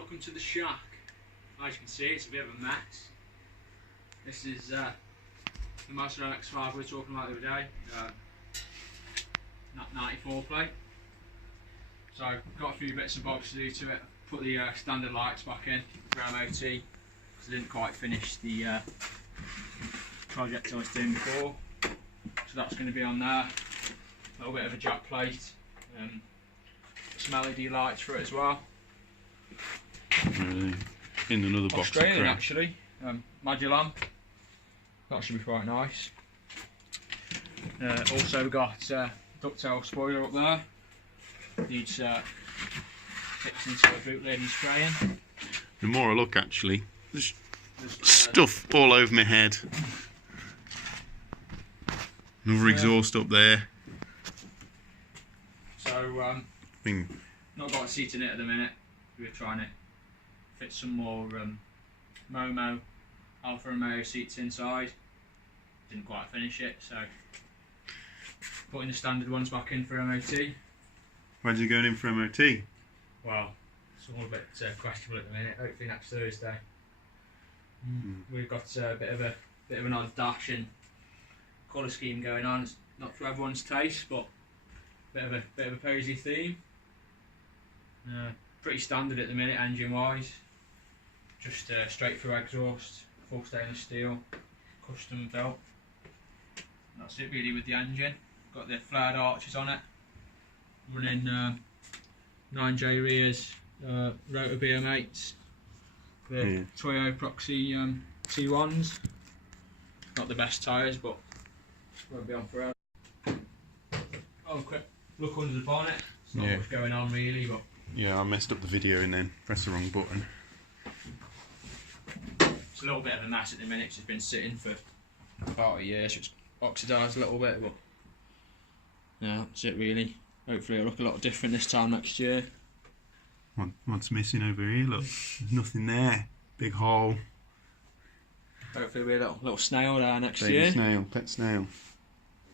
welcome to the shack. As you can see, it's a bit of a mess. This is the Mazda MX-5 we were talking about the other day, that 94 plate. So I've got a few bits and bobs to do to it. Put the standard lights back in for MOT because I didn't quite finish the project I was doing before. So that's going to be on there. A little bit of a jack plate. Some LED lights for it as well. Really? In another box. Australian actually. Magellan. That should be quite nice. Also we've got ducktail spoiler up there. Needs fixing to a bootleg and spraying. The more I look actually, there's stuff all over my head. Another exhaust up there. So not got a seat in it at the minute. We were trying to fit some more Momo Alfa Romeo seats inside. Didn't quite finish it, so putting the standard ones back in for MOT. When's he going in for MOT? Well, it's all a bit questionable at the minute. Hopefully next Thursday. We've got a bit of an odd dash and colour scheme going on. It's not for everyone's taste, but bit of a posy theme. Pretty standard at the minute, engine wise. Just straight through exhaust, full stainless steel, custom belt. And that's it really with the engine. Got the flared arches on it. Running 9J rears, rotor BM8s, the Toyo Proxy T1s. Not the best tyres, but won't be on forever. Oh, quick look under the bonnet. It's not much going on really, but yeah, I messed up the video and then pressed the wrong button. It's a little bit of a mess at the minute. It's been sitting for about a year, so it's oxidised a little bit, but yeah, that's it really. Hopefully it'll look a lot different this time next year. What's missing over here? Look, there's nothing there. Big hole. Hopefully we'll be a little snail there next Baby year. snail, pet snail.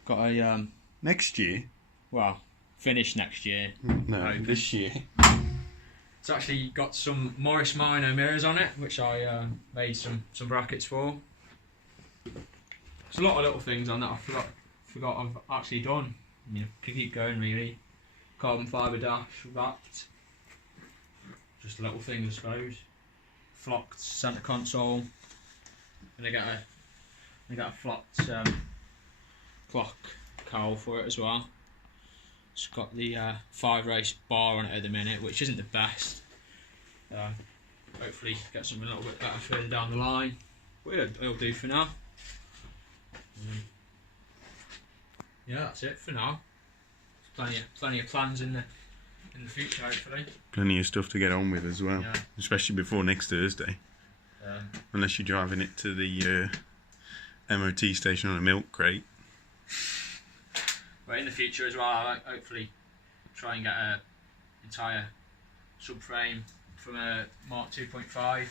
Got a next year? Well, finish next year. No, this year. It's actually got some Morris Minor mirrors on it, which I made some brackets for. There's a lot of little things on that I forgot I've actually done. You know, could keep going really. Carbon fibre dash wrapped. Just a little thing I suppose. Flocked centre console. And I got a flocked clock cowl for it as well. It's got the 5 race bar on it at the minute, which isn't the best. Hopefully get something a little bit better further down the line. But it'll do for now. Yeah, that's it for now. There's plenty of plans in the future, hopefully. Plenty of stuff to get on with as well, especially before next Thursday. Unless you're driving it to the MOT station on a milk crate. But in the future as well, I'll hopefully try and get an entire subframe from a Mark 2.5,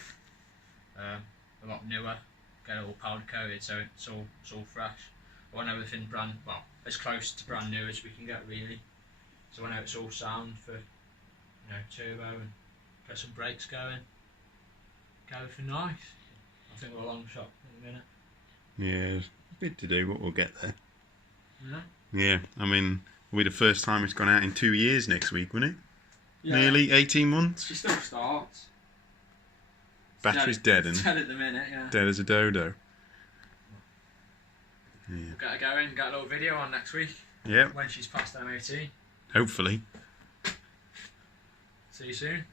a lot newer, get it all powder coated so it's all fresh. I want everything well, as close to brand new as we can get really. So I know it's all sound for turbo and get some brakes going. Get everything nice. I think we're a long shot in a minute. Yeah, there's a bit to do, but we'll get there. Yeah. Yeah, I mean, it'll be the first time it's gone out in 2 years next week, won't it? Yeah. Nearly 18 months. She still starts. Battery's dead, and dead at the minute, yeah. Dead as a dodo. Yeah. We'll get her going, get a little video on next week. Yeah. When she's past MOT. Hopefully. See you soon.